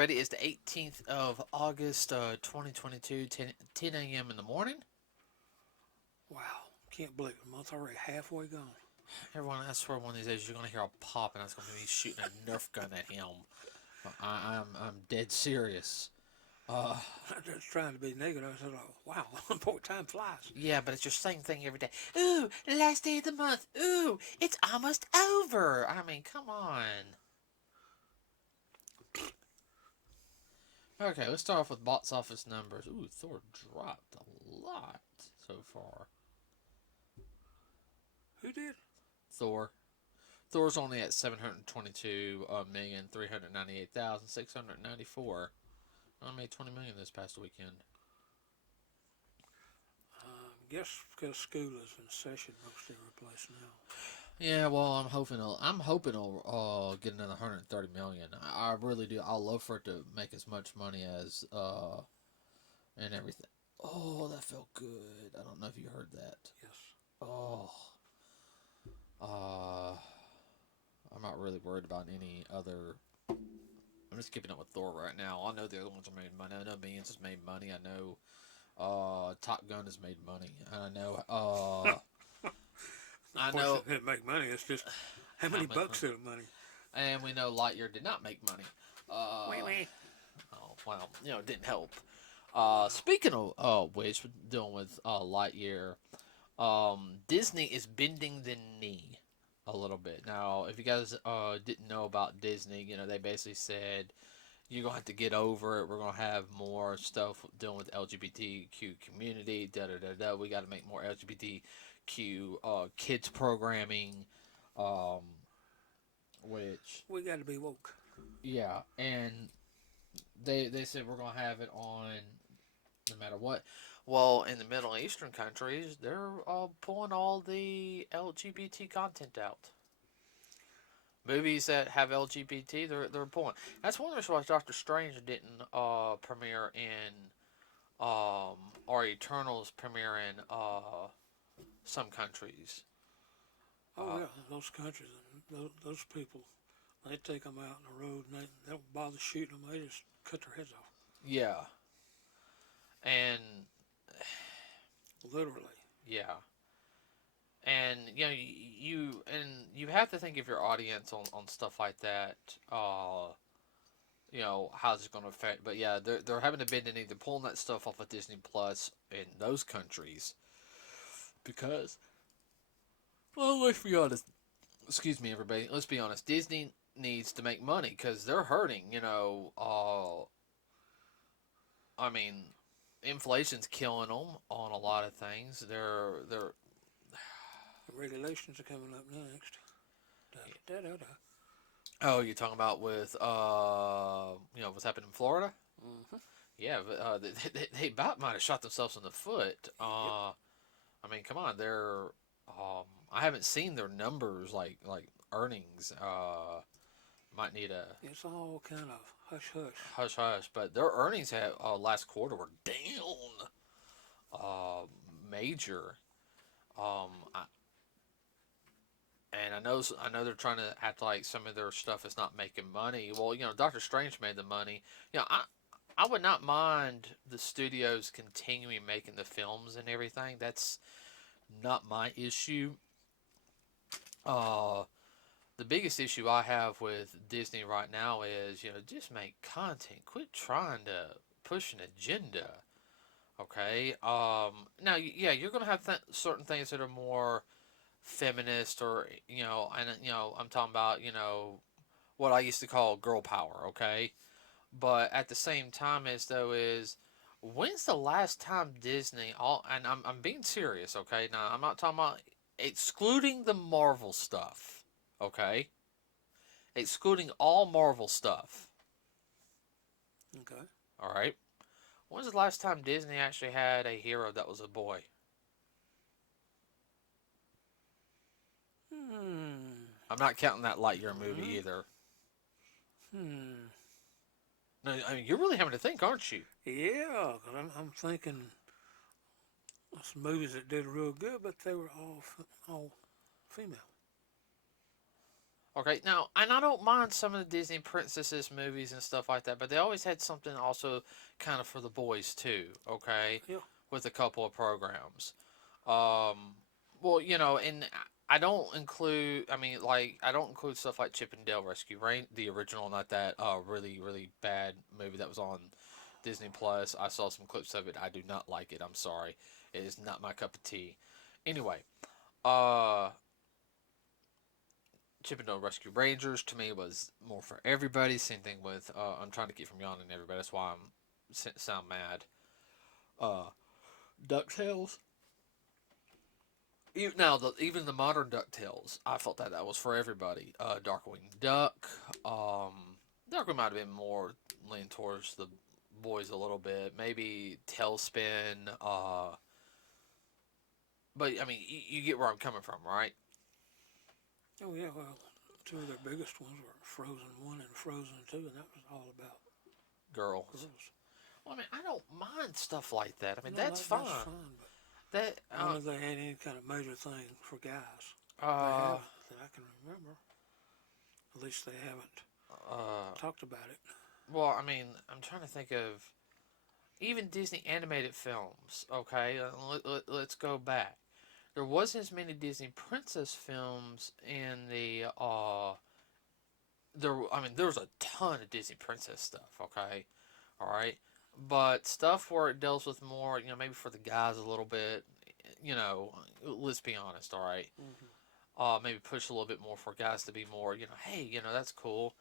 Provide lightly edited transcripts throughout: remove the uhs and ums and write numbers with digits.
everybody. It's the 18th of August, 2022, 10 a.m. in the morning. Wow, can't believe it. A month already halfway gone. Everyone, I swear one of these days you're going to hear a pop and that's going to be me shooting a Nerf gun at him. I'm dead serious. Uh, I'm just trying to be negative. I said, oh, wow, boy, time flies. yeah, but it's your same thing every day. Ooh, last day of the month. Ooh, it's almost over. I mean, come on. Okay, let's start off with box office numbers. Ooh, Thor dropped a lot so far. Who did? Thor. Thor's only at 722,398,694. I made 20 million this past weekend. Guess because school is in session most every place now. Yeah, well, I'm hoping it'll get another 130 million. I really do. I'll love for it to make as much money as and everything. Oh, that felt good. I don't know if you heard that. Yes. Oh, uh, I'm not really worried about any other. I'm just keeping up with Thor right now. I know the other ones are made money. I know Minions has made money. I know Top Gun has made money. I know Of I course, know it didn't make money. It's just how how many much bucks did it money? and we know Lightyear did not make money. Wait, wait. Oh, well, it didn't help. Speaking of which, we're dealing with Lightyear. Disney is bending the knee a little bit. Now, if you guys didn't know about Disney, they basically said you're gonna have to get over it. We're gonna have more stuff dealing with LGBTQ community. Da da da da. We got to make more LGBTQ kids programming. Um, which We got to be woke. yeah, and they said we're gonna have it on no matter what. Well, in the Middle Eastern countries, they're pulling all the LGBT content out. Movies that have LGBT, they're pulling. That's one of the reasons why Doctor Strange didn't premiere in or Eternals premiere in some countries. Oh, Uh, yeah, those countries, those people, they take them out on the road and they don't bother shooting them. They just cut their heads off. yeah, and Literally. yeah, and you have to think of your audience on stuff like that. How's it going to affect? But yeah, they're having to bend the knee. They're pulling that stuff off of Disney Plus in those countries because, well, let's be honest. Excuse me, everybody. Let's be honest. Disney needs to make money because they're hurting. I mean, inflation's killing them on a lot of things. They're The regulations are coming up next. Da, da, da, da. Oh, you're talking about with what's happened in Florida? Mm-hmm. Yeah, but they about might have shot themselves in the foot. Yep. I mean, come on, they're I haven't seen their numbers like earnings. Might need a It's all kind of hush hush. hush hush, but their earnings had last quarter were down, uh, major. I, and I know they're trying to act like some of their stuff is not making money. Well, Doctor Strange made the money. I would not mind the studios continuing making the films and everything. That's not my issue. Uh, the biggest issue I have with Disney right now is, just make content. Quit trying to push an agenda. Okay. Now, yeah, you're gonna have certain things that are more feminist, or and I'm talking about what I used to call girl power. Okay, but at the same time, as though is when's the last time Disney all and I'm being serious. Okay, now I'm not talking about excluding the Marvel stuff. Okay, excluding all Marvel stuff. Okay. All right. When's the last time Disney actually had a hero that was a boy? Hmm. I'm not counting that Lightyear movie Hmm. either. Hmm. No, I mean you're really having to think, aren't you? Yeah, 'cause I'm thinking some movies that did real good, but they were all female. Okay, now, and I don't mind some of the Disney princesses movies and stuff like that, but they always had something also kind of for the boys too. Okay, Yeah. with a couple of programs. Um, well, and I don't include. I mean, like I don't include stuff like Chip and Dale Rescue Rain, the original, not that really bad movie that was on Disney Plus. I saw some clips of it. I do not like it. I'm sorry. It is not my cup of tea. Anyway, uh, Chip and Dale Rescue Rangers to me was more for everybody. Same thing with I'm trying to keep from yawning everybody. That's why I'm sound mad. Uh, Ducktales. Even the modern Ducktales, I felt that was for everybody. Darkwing Duck. Darkwing might have been more leaned towards the boys a little bit. Maybe Tailspin. But I mean, you get where I'm coming from, right? Oh yeah. Well, two of their biggest ones were Frozen One and Frozen Two, and that was all about Girls. girls. Well, I mean, I don't mind stuff like that. I mean, No, that's that's fine. fine, but That when have they had any kind of major thing for guys? They uh haven't that I can remember. At least they haven't uh. talked about it. Well, I mean, I'm trying to think of even Disney animated films. Okay, let's go back. There wasn't as many Disney princess films in the there. I mean, there was a ton of Disney princess stuff. Okay, all right, but stuff where it deals with more, maybe for the guys a little bit. You know, let's be honest. All right, Mm-hmm. maybe push a little bit more for guys to be more. Hey, that's cool.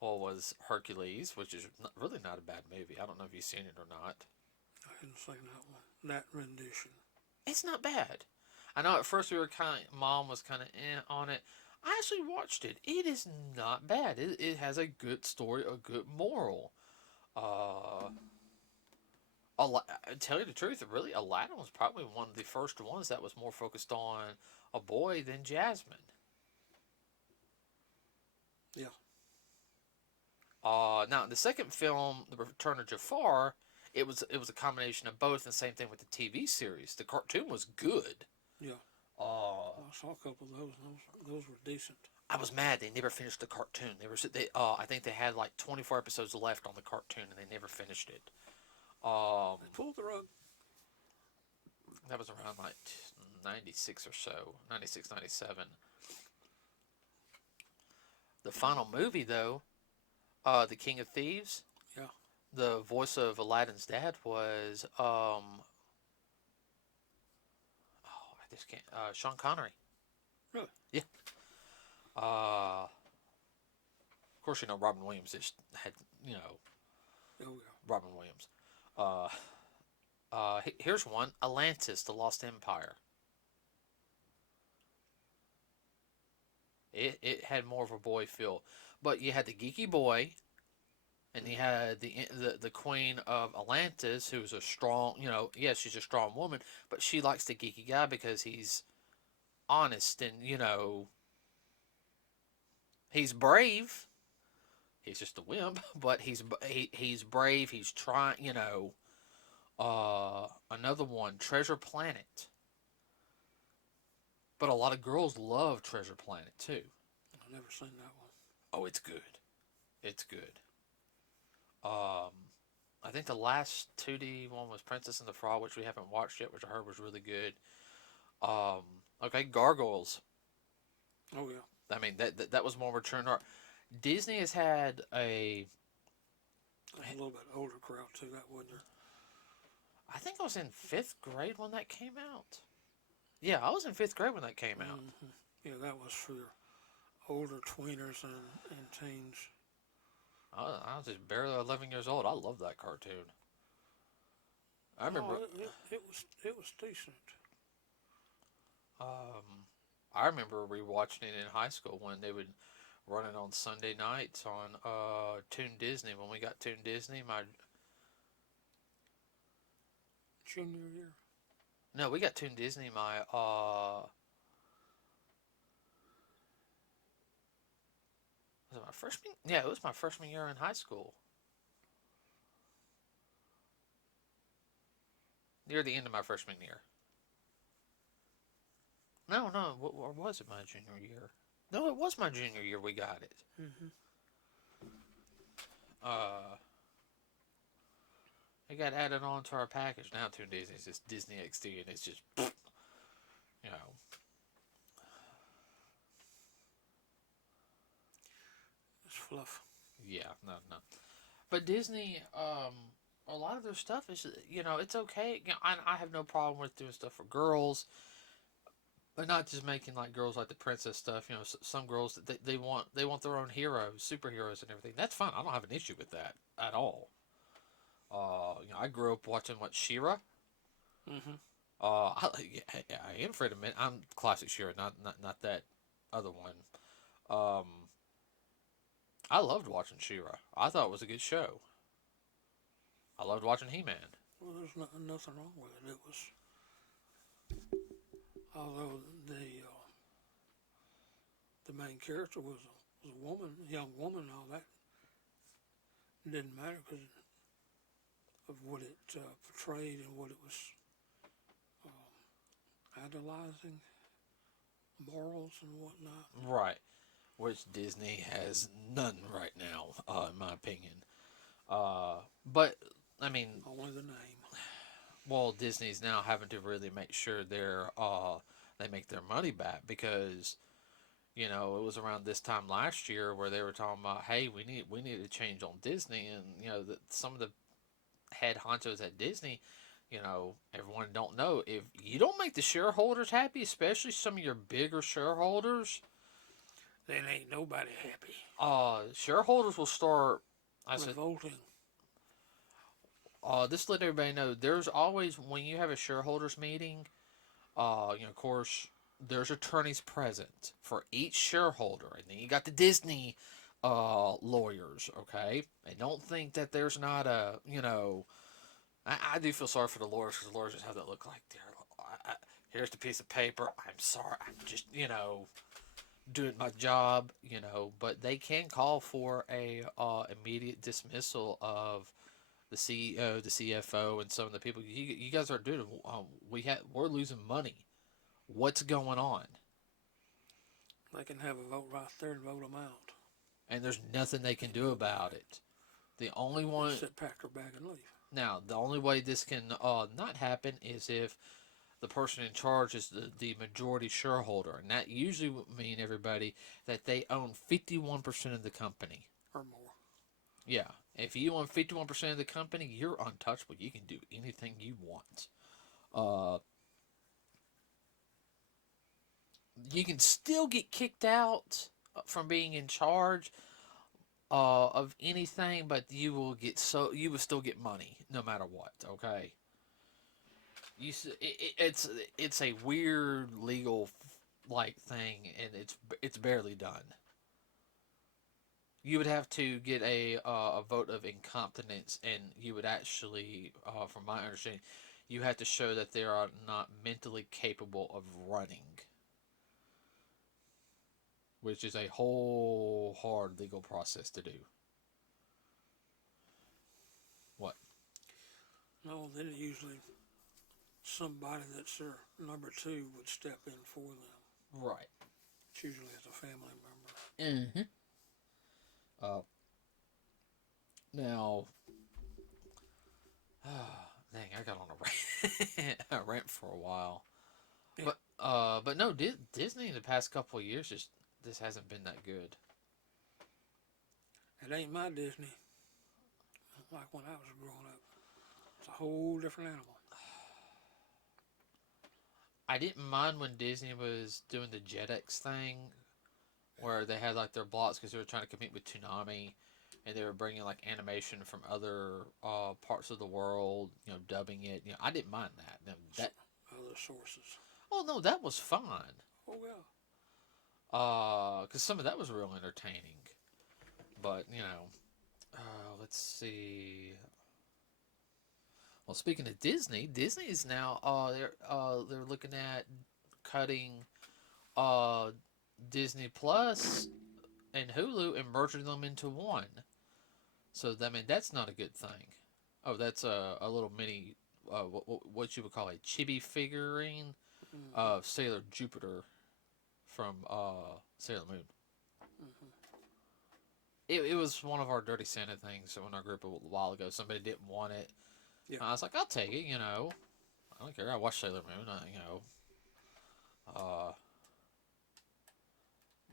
Well, was Hercules, which is really not a bad movie. I don't know if you've seen it or not. I hadn't seen that one. That rendition. It's not bad. I know at first we were mom was kind of on it. I actually watched it. It is not bad. It has a good story, a good moral. Uh, I tell you the truth, really, Aladdin was probably one of the first ones that was more focused on a boy than Jasmine. Yeah. Now the second film, The Return of Jafar, it was a combination of both, and same thing with the TV series. The cartoon was good. Yeah. Uh, I saw a couple of those. Those were decent. I was mad they never finished the cartoon. I think they had like 24 episodes left on the cartoon and they never finished it. They pulled the rug. That was around like 96 or so, 96, 97. The final movie though, The King of Thieves, Yeah. the voice of Aladdin's dad was oh, I just can't Sean Connery. Really? Yeah. Of course, Robin Williams just had Oh yeah. Robin Williams. Uh, Here's one: Atlantis, the Lost Empire. It had more of a boy feel, but you had the geeky boy, and you had the queen of Atlantis, who's a strong, yes, she's a strong woman, but she likes the geeky guy because he's honest and he's brave. He's just a wimp, but he's brave. He's trying, another one, Treasure Planet. But a lot of girls love Treasure Planet too. I've never seen that one. Oh, it's good. It's good. Um, I think the last 2D one was Princess and the Frog, which we haven't watched yet, which I heard was really good. Um, okay, Gargoyles. Oh yeah. I mean that was more mature art. Disney has had A little bit older crowd too. That wasn't there. I think I was in fifth grade when that came out. Yeah, I was in fifth grade when that came out. Mm-hmm. Yeah, that was for older tweeners and teens. I was just barely 11 years old. I love that cartoon. I remember. Oh, it was decent. Um, I remember rewatching it in high school when they would run it on Sunday nights on Toon Disney. When we got Toon Disney, Junior year. no, we got Toon Disney. My was it my freshman? Yeah, it was my freshman year in high school. Near the end of my freshman year. No, or was it my junior year? No, it was my junior year we got it. Hmm. Uh, it got added on to our package. Now Toon Disney is just Disney XD, and it's just, you know, It's fluff. yeah, no, no. But Disney, a lot of their stuff is, it's okay. I have no problem with doing stuff for girls, but not just making like girls like the princess stuff. Some girls they want their own heroes, superheroes, and everything. That's fine. I don't have an issue with that at all. I grew up watching She-Ra. Hmm. I am afraid to admit I'm classic She-Ra, not that other one. Um, I loved watching She-Ra. I thought it was a good show. I loved watching He-Man. Well, there's nothing wrong with it. It was, although the main character was a woman, a young woman, and all that, it didn't matter because of what it portrayed and what it was idolizing, morals and whatnot. Right, which Disney has none right now, in my opinion. But I mean, Only the name. well, Disney's now having to really make sure they make their money back because it was around this time last year where they were talking about, hey, we need to change on Disney, and some of the head honchos at Disney, everyone don't know, if you don't make the shareholders happy, especially some of your bigger shareholders, Then ain't nobody happy. shareholders will start. I said, Revolting. just let everybody know, there's always, when you have a shareholders meeting, of course, there's attorneys present for each shareholder, and then you got the Disney lawyers. Okay, and don't think that there's not I do feel sorry for the lawyers because the lawyers just have that look like, here's the piece of paper. I'm sorry. I'm just doing my job. But they can call for a immediate dismissal of the CEO, the CFO, and some of the people. You guys are doing. We're losing money. What's going on? They can have a vote right there and vote them out. And there's nothing they can do about it. The only one Sit, pack their bag, and leave. Now, the only way this can not happen is if the person in charge is the majority shareholder, and that usually would mean, everybody, that they own 51% of the company or more. Yeah, if you own 51% of the company, you're untouchable. You can do anything you want. Uh, you can still get kicked out from being in charge of anything, but you will still get money no matter what. Okay, it's a weird legal like thing, and it's barely done. You would have to get a vote of incompetence, and you would actually, from my understanding, you have to show that they are not mentally capable of running, which is a whole hard legal process to do. What? No, then usually somebody that's their number two would step in for them. Right. It's usually as a family member. Mm-hmm. Uh, Now, dang, I got on a rant, a rant for a while. Yeah. But no, Disney in the past couple of years just this hasn't been that good. It ain't my Disney. Like when I was growing up, it's a whole different animal. I didn't mind when Disney was doing the JetX thing, where they had like their blocks because they were trying to compete with Toonami, and they were bringing like animation from other parts of the world, dubbing it. I didn't mind that. That Other sources. Oh no, that was fun. Oh yeah. Because some of that was real entertaining. But let's see. Well, speaking of Disney, Disney is now they're looking at cutting Disney Plus and Hulu and merging them into one. So that's not a good thing. Oh, that's a little mini what you would call a chibi figurine Mm-hmm. of Sailor Jupiter from Sailor Moon. Hmm. It was one of our Dirty Santa things in our group a while ago. Somebody didn't want it. Yeah. I was like, I'll take it. I don't care. I watched Sailor Moon. Uh,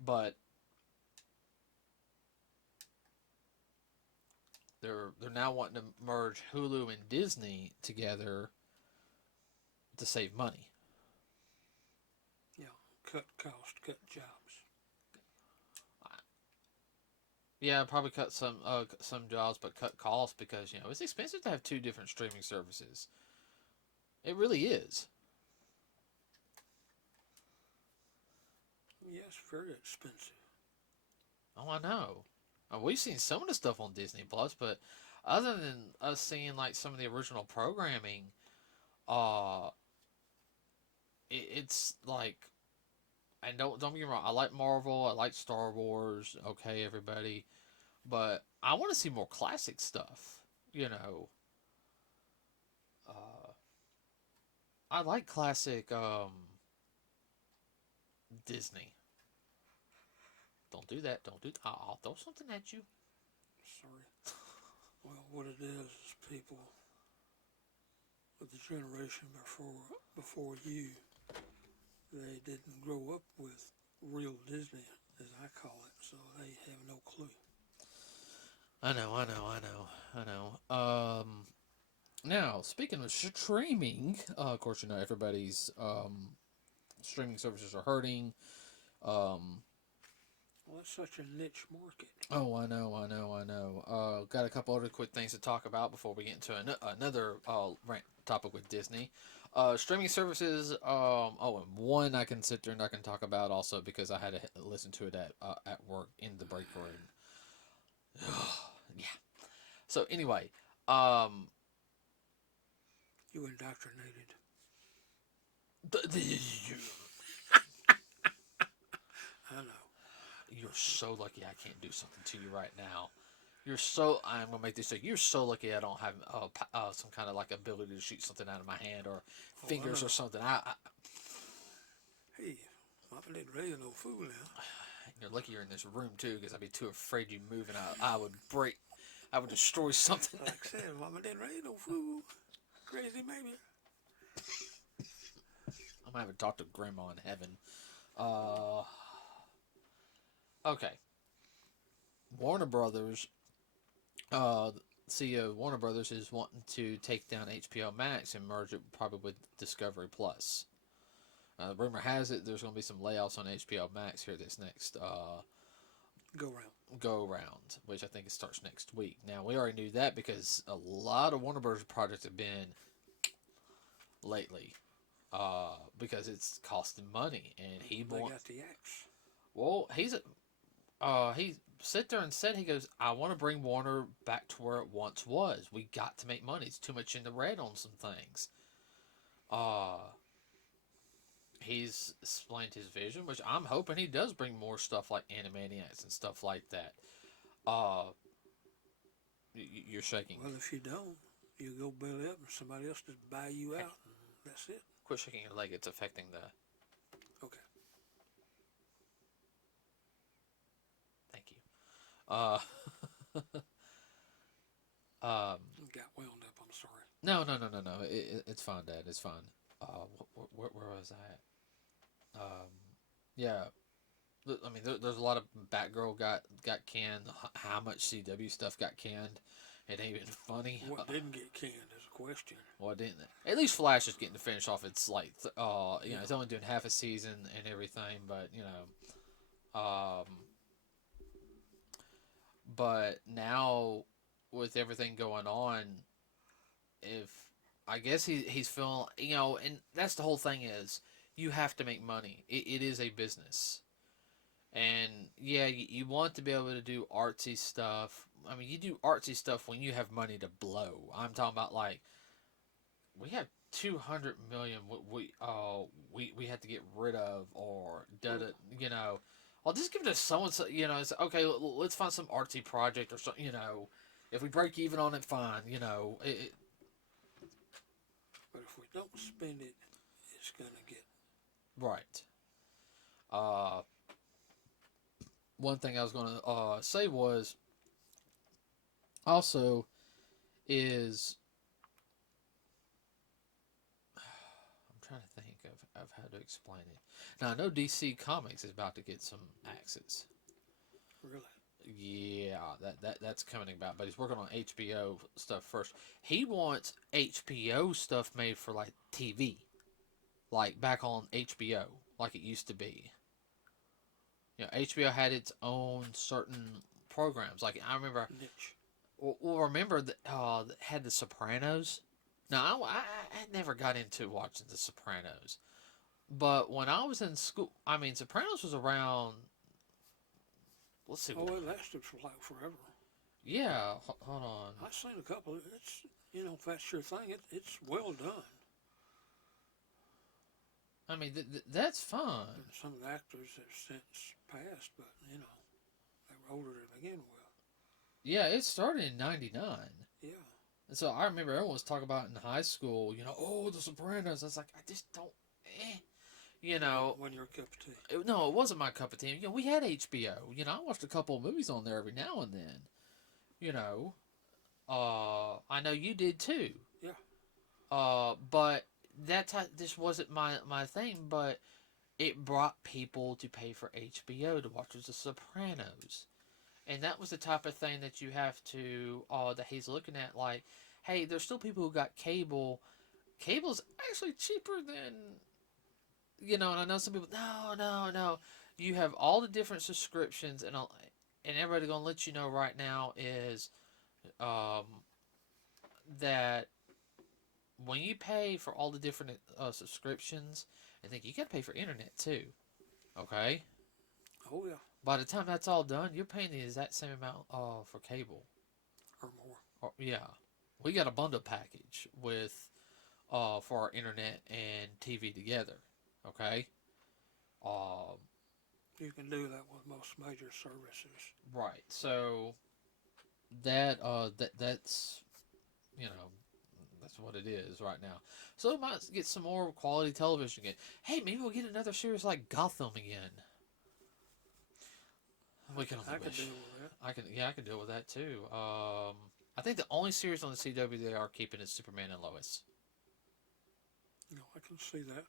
but they're now wanting to merge Hulu and Disney together to save money. Yeah. Cut cost, cut jobs. Yeah, probably cut some jobs, but cut costs because it's expensive to have two different streaming services. It really is. Yeah, it's very expensive. Oh, I know. We've seen some of the stuff on Disney Plus, but other than us seeing like some of the original programming, uh, it's like, and don't get me wrong, I like Marvel, I like Star Wars. Okay, everybody, but I want to see more classic stuff. You know, uh, I like classic Disney. Don't do that. Don't do. I'll throw something at you. Sorry. Well, what it is people with the generation before you, they didn't grow up with real Disney, as I call it, so they have no clue. I know. I know. I know. I know. Now, speaking of streaming, of course, everybody's streaming services are hurting. Um, Well, that's such a niche market. oh, I know, I know, I know. Got a couple other quick things to talk about before we get into another rant topic with Disney. Streaming services. Oh, and one I can sit there and I can talk about also because I had to listen to it at work in the break room. Yeah. So anyway, um, You indoctrinated. I know. you're so lucky I can't do something to you right now. You're so. I'm gonna make this so. You're so lucky I don't have some kind of like ability to shoot something out of my hand or Oh, I fingers know. or something. Hey, Mama didn't raise no fool now. You're lucky you're in this room too, because I'd be too afraid you move and I would break. I would destroy something. Like I said, Mama didn't raise no fool. Crazy maybe. I'm gonna have to talk to Grandma in heaven. Uh, okay. Warner Brothers. CEO of Warner Brothers is wanting to take down HBO Max and merge it probably with Discovery Plus. Rumor has it there's going to be some layoffs on HBO Max here this next go round, which I think it starts next week. Now we already knew that because a lot of Warner Brothers projects have been lately, because it's costing money, and They got the axe. well, he sit there and said, he goes, I want to bring Warner back to where it once was. We got to make money. It's too much in the red on some things. Uh, he's explained his vision, which I'm hoping he does bring more stuff like Animaniacs and stuff like that. Uh, you're shaking. Well, if you don't, you go belly up and somebody else just buy you out, and that's it. Quit shaking your leg. It's affecting the. Okay. Thank you. Uh, Got wound up. I'm sorry. no. It's fine, Dad. It's fine. Where was I at? Yeah. I mean, there's a lot of Batgirl got canned. How much CW stuff got canned? It ain't even funny. What didn't get canned is a question. Well, didn't it? At least Flash is getting to finish off its like, Yeah. it's only doing half a season and everything, but but now with everything going on, if I guess he's feeling, and that's the whole thing is you have to make money. It is a business. And yeah, you want to be able to do artsy stuff. I mean, you do artsy stuff when you have money to blow. I'm talking about like we have 200 million we had to get rid of or did it. I'll just give it to someone. It's okay. Let's find some artsy project or something. If we break even on it, fine. But if we don't spend it, it's gonna get Right. one thing I was going to say was also is I'm trying to think of how to explain it. Now I know DC Comics is about to get some axes. Really? Yeah, that's coming about, but he's working on HBO stuff first. He wants HBO stuff made for like TV, like back on HBO, like it used to be. You know, HBO had its own certain programs. Like I remember, Niche. remember that had the Sopranos. Now I never got into watching the Sopranos, but when I was in school, I mean, Sopranos was around. Let's see. Oh, it lasted for like forever. Yeah, hold on. I've seen a couple. It's, if that's your thing, it's well done. I mean, that's fun. And some of the actors have since passed, but they were older to begin with. Yeah, it started in '99. Yeah. And so I remember everyone was talking about it in high school, oh, The Sopranos. I was like, I just don't, When your cup of tea. No, it wasn't my cup of tea. We had HBO. I watched a couple of movies on there every now and then. I know you did too. Yeah. But this wasn't my thing, but it brought people to pay for HBO to watch The Sopranos. And that was the type of thing that you have to, that he's looking at, like, hey, there's still people who got cable. Cable's actually cheaper than, and I know some people, no. You have all the different subscriptions, and everybody going to let you know right now is that when you pay for all the different subscriptions, I think you got to pay for internet too. Okay? Oh, yeah. By the time that's all done, you're paying the exact same amount for cable. Or more. Yeah. We got a bundle package with for our internet and TV together. Okay? You can do that with most major services. Right. So that's that's what it is right now. So we might get some more quality television again. Hey, maybe we'll get another series like Gotham again. We can only I can wish. deal with that. I can deal with that too. I think the only series on the CW they are keeping is Superman and Lois. I can see that.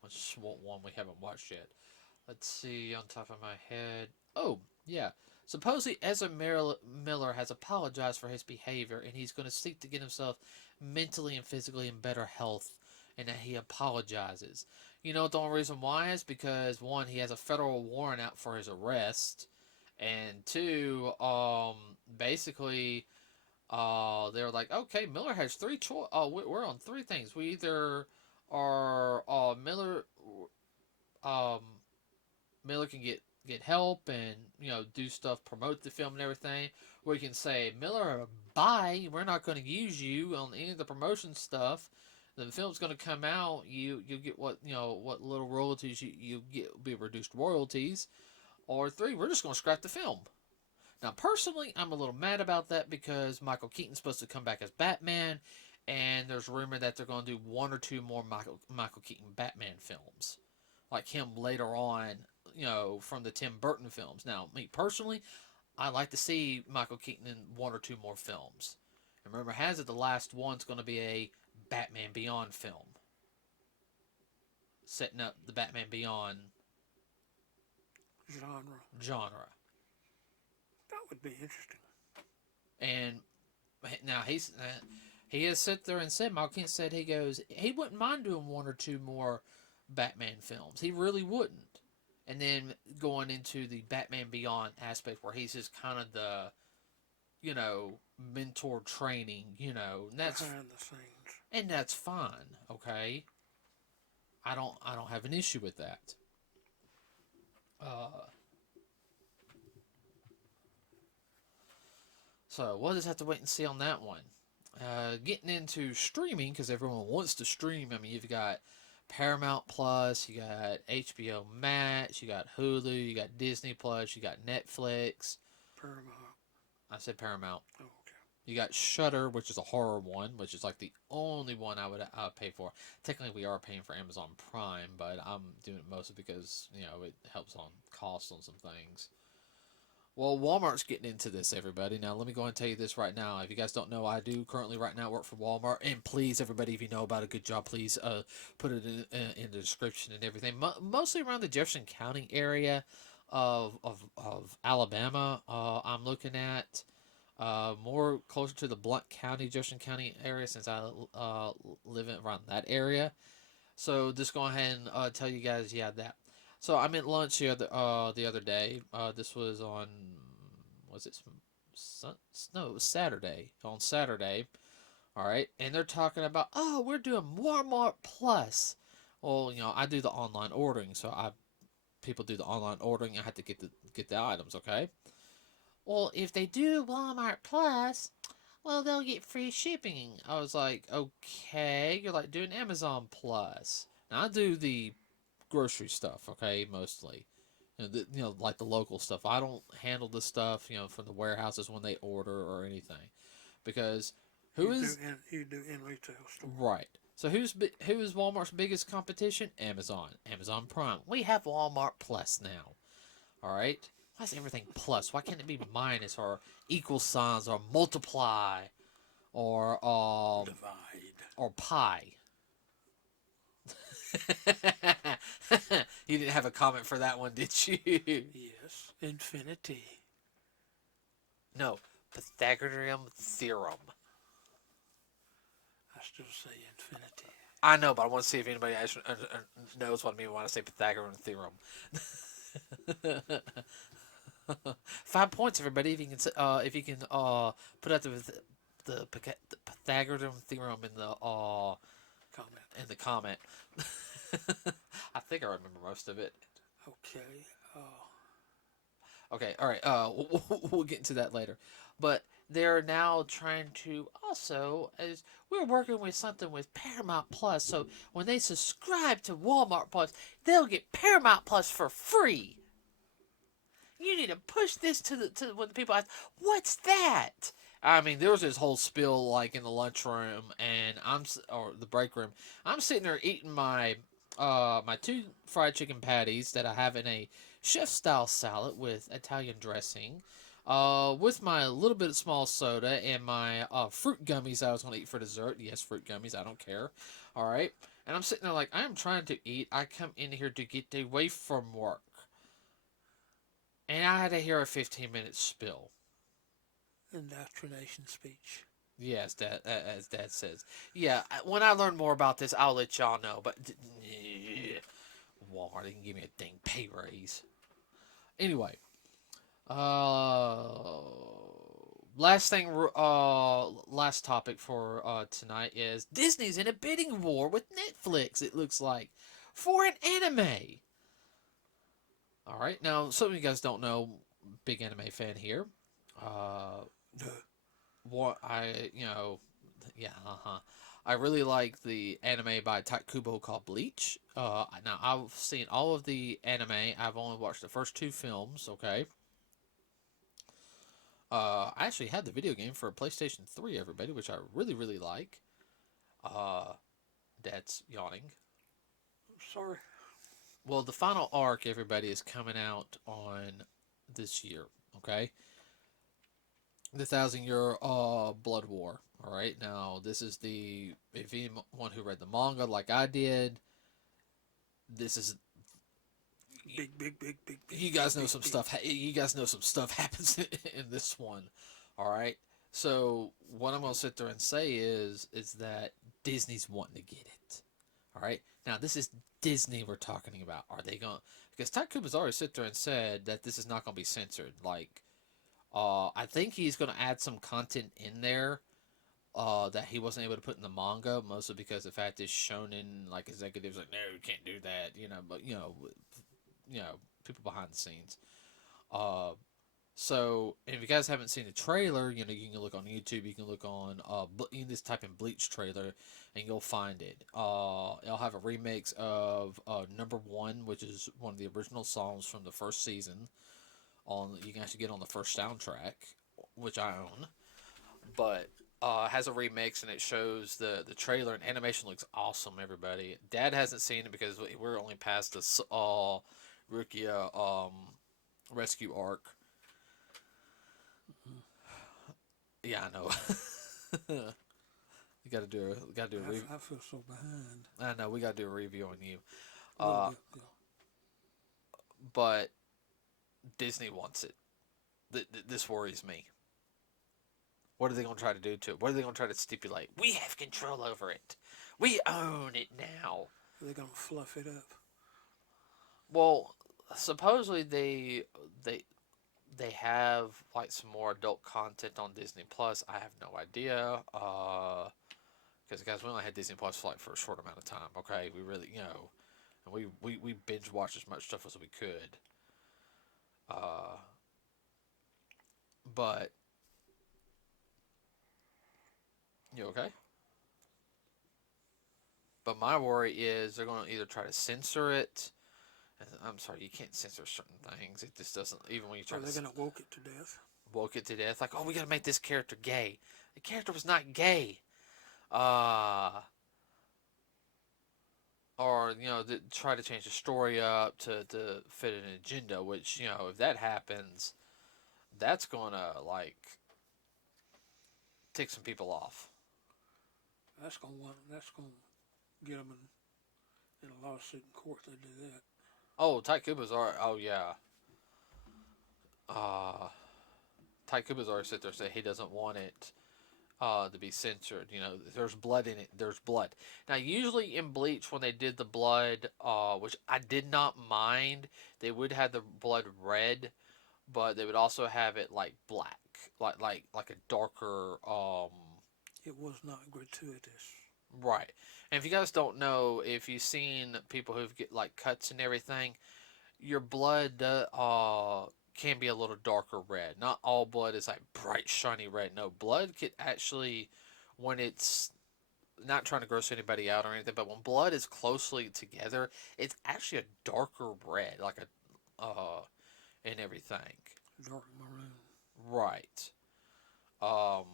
Which one we haven't watched yet. Let's see on top of my head. Oh, yeah. Supposedly Ezra Miller has apologized for his behavior, and he's going to seek to get himself mentally and physically in better health, and that he apologizes. The only reason why is because, one, he has a federal warrant out for his arrest, and two, basically, they're like, okay, Miller has three we're on three things. We either are um, Miller can get help and do stuff, promote the film and everything. Or you can say, Miller, bye. We're not going to use you on any of the promotion stuff. The film's going to come out. You get what little royalties you get will be reduced royalties. Or three, we're just going to scrap the film. Now, personally, I'm a little mad about that because Michael Keaton's supposed to come back as Batman, and there's rumor that they're going to do one or two more Michael Keaton Batman films, like him later on, from the Tim Burton films. Now, me personally, I like to see Michael Keaton in one or two more films. And rumor has it the last one's going to be a Batman Beyond film, setting up the Batman Beyond genre. That would be interesting. And now he has sit there and said, Michael Keaton said, he wouldn't mind doing one or two more Batman films. He really wouldn't. And then going into the Batman Beyond aspect where he's just kind of the, mentor training, and that's behind the scenes. And that's fine, okay? I don't have an issue with that. So we'll just have to wait and see on that one. Getting into streaming, because everyone wants to stream. I mean, you've got Paramount Plus, you got HBO Max, you got Hulu, you got Disney Plus, you got Netflix. Paramount. I said Paramount. Oh, okay. You got Shudder, which is a horror one, which is like the only one I would pay for. Technically, we are paying for Amazon Prime, but I'm doing it mostly because it helps on cost on some things. Well, Walmart's getting into this, everybody. Now, let me go and tell you this right now. If you guys don't know, I do currently right now work for Walmart. And please, everybody, if you know about a good job, please put it in the description and everything. Mostly around the Jefferson County area of Alabama, I'm looking at. More closer to the Blount County, Jefferson County area, since I live around that area. So just go ahead and tell you guys, yeah, that. So I'm at lunch the other day. This was on, was it no, it was Saturday. On Saturday, all right, and they're talking about, oh, we're doing Walmart Plus. Well, I do the online ordering, so people do the online ordering. I have to get the items, okay. Well, if they do Walmart Plus, well, they'll get free shipping. I was like, okay, you're like doing Amazon Plus. Now I do the grocery stuff, okay, mostly. Like the local stuff. I don't handle the stuff, from the warehouses when they order or anything, because you do in retail store. right? So who is Walmart's biggest competition? Amazon, Amazon Prime. We have Walmart Plus now. All right. Why is everything plus? Why can't it be minus or equal signs or multiply or Divide. or pi? You didn't have a comment for that one, did you? Yes. Infinity. No, Pythagorean theorem. I still say infinity. I know, but I want to see if anybody actually knows what I mean when I say Pythagorean theorem. 5 points, everybody. If you can put out the Pythagorean theorem in the comment. I think I remember most of it. Okay. Okay. All right. We'll get into that later, but they're now trying to also, as we're working with something with Paramount Plus, so when they subscribe to Walmart Plus, they'll get Paramount Plus for free. You need to push this to when the people ask, "What's that?" I mean, there was this whole spill like in the lunchroom and or the break room. I'm sitting there eating my my 2 fried chicken patties that I have in a chef style salad with Italian dressing, with my little bit of small soda and my fruit gummies I was going to eat for dessert. Yes, fruit gummies. I don't care. All right, and I'm sitting there like I am trying to eat. I come in here to get away from work. And I had to hear a 15-minute spill. Indoctrination speech. Yes, as Dad says. Yeah, when I learn more about this, I'll let y'all know. But Walmart didn't give me a dang pay raise. Anyway, last thing, last topic for tonight is Disney's in a bidding war with Netflix. It looks like for an anime. All right, now some of you guys don't know, big anime fan here. What yeah, I really like the anime by Takubo called Bleach. Now I've seen all of the anime. I've only watched the first 2 films. Okay. I actually had the video game for PlayStation 3, everybody, which I really really like. Dad's yawning. Sorry. Well, the final arc, everybody, is coming out on this year. Okay. The 1,000-Year Blood War. All right, now this is if anyone who read the manga like I did, this is big. You guys know some stuff. You guys know some stuff happens in this one. All right, so what I'm gonna sit there and say is that Disney's wanting to get it. All right, now this is Disney we're talking about. Are they going? Because Takuba's already sit there and said that this is not gonna be censored. Like, I think he's gonna add some content in there that he wasn't able to put in the manga, mostly because the fact is shonen like executives like, no, you can't do that, but people behind the scenes. So if you guys haven't seen the trailer, you can look on YouTube, you can look on you can just type in Bleach trailer and you'll find it. It'll have a remix of Number One, which is one of the original songs from the first season. You can actually get on the first soundtrack, which I own. but has a remix and it shows the trailer and animation looks awesome. Everybody, Dad hasn't seen it because we're only past the Rukia rescue arc. Yeah, I know. You got to do a review. I feel so behind. I know we got to do a review on you. A little Uh, bit. Yeah. but Disney wants it. This worries me. What are they going to try to do to it? What are they going to try to stipulate? We have control over it. We own it now. They're gonna fluff it up. Well, supposedly they have like some more adult content on Disney Plus. I have no idea. Because guys, we only had Disney Plus for a short amount of time. Okay, we really and we binge watched as much stuff as we could. But you okay? But my worry is they're going to either try to censor it. I'm sorry, you can't censor certain things. It just doesn't. Even when you try Or to they're gonna woke it to death. woke it to death, like, oh, we got to make this character gay. The character was not gay. Uh, or try to change the story up to fit an agenda. Which if that happens, that's gonna like tick some people off. That's gonna get them in a lawsuit in court. They do that. Oh, Ty Kuba's already. Oh yeah. Uh, Ty Kuba's already sit there and say he doesn't want it to be censored. There's blood in it. There's blood. Now, usually in Bleach, when they did the blood, which I did not mind, they would have the blood red, but they would also have it like black, like a darker. It was not gratuitous. Right. And if you guys don't know, if you've seen people who've get like cuts and everything, your blood can be a little darker red. Not all blood is like bright shiny red. No, blood could actually, when it's not trying to gross anybody out or anything, but when blood is closely together, it's actually a darker red, like and everything. Dark maroon. Right. Um.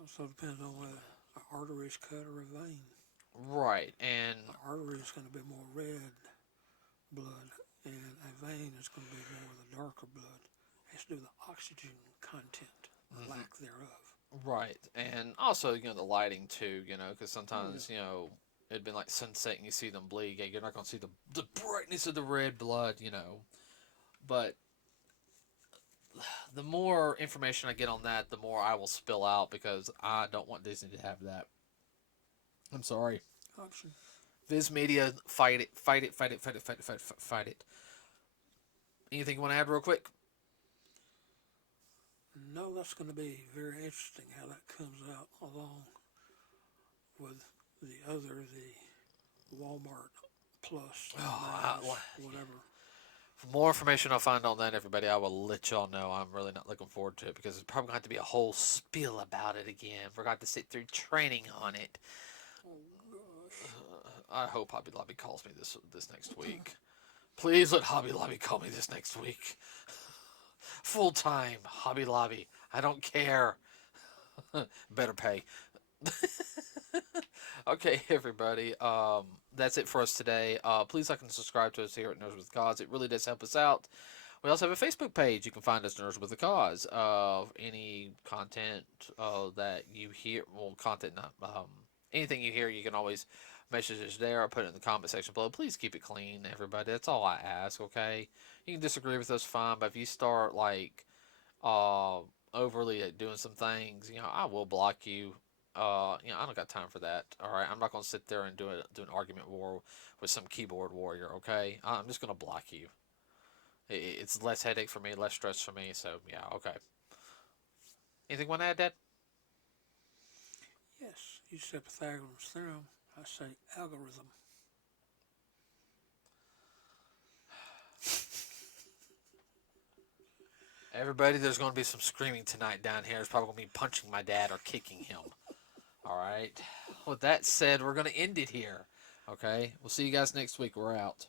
Also depends on whether an artery is cut or a vein. Right, and An artery is going to be more red blood, and a vein is going to be more the darker blood. It has to do with the oxygen content, the lack thereof. right, and also the lighting too. Because sometimes it'd been like sunset and you see them bleed. Yeah, you're not gonna see the brightness of the red blood. But the more information I get on that, the more I will spill out because I don't want Disney to have that. I'm sorry. Option. Viz Media, fight it, fight it, fight it, fight it, fight it, fight it, fight it. Anything you want to add real quick? No, that's going to be very interesting how that comes out along with the Walmart Plus, whatever. For more information I find on that, everybody, I will let y'all know. I'm really not looking forward to it because it's probably going to have to be a whole spiel about it again. We're going to have to sit through training on it. Oh gosh. I hope Hobby Lobby calls me this next week. Please let Hobby Lobby call me this next week. Full time Hobby Lobby. I don't care. Better pay. Okay, everybody. That's it for us today. Please like and subscribe to us here at Nerds with Cause. It really does help us out. We also have a Facebook page. You can find us Nerds with a Cause. Any content that you hear, content not anything you hear, you can always message us there or put it in the comment section below. Please keep it clean, everybody. That's all I ask. Okay, you can disagree with us, fine, but if you start overly doing some things, I will block you. I don't got time for that. All right, I'm not gonna sit there and do an argument war with some keyboard warrior. Okay, I'm just gonna block you. It's less headache for me, less stress for me. So yeah, okay. Anything want to add, Dad? Yes, you said Pythagoras theorem. I say algorithm. Everybody, there's going to be some screaming tonight down here. It's probably going to be punching my dad or kicking him. All right. With that said, we're going to end it here. Okay. We'll see you guys next week. We're out.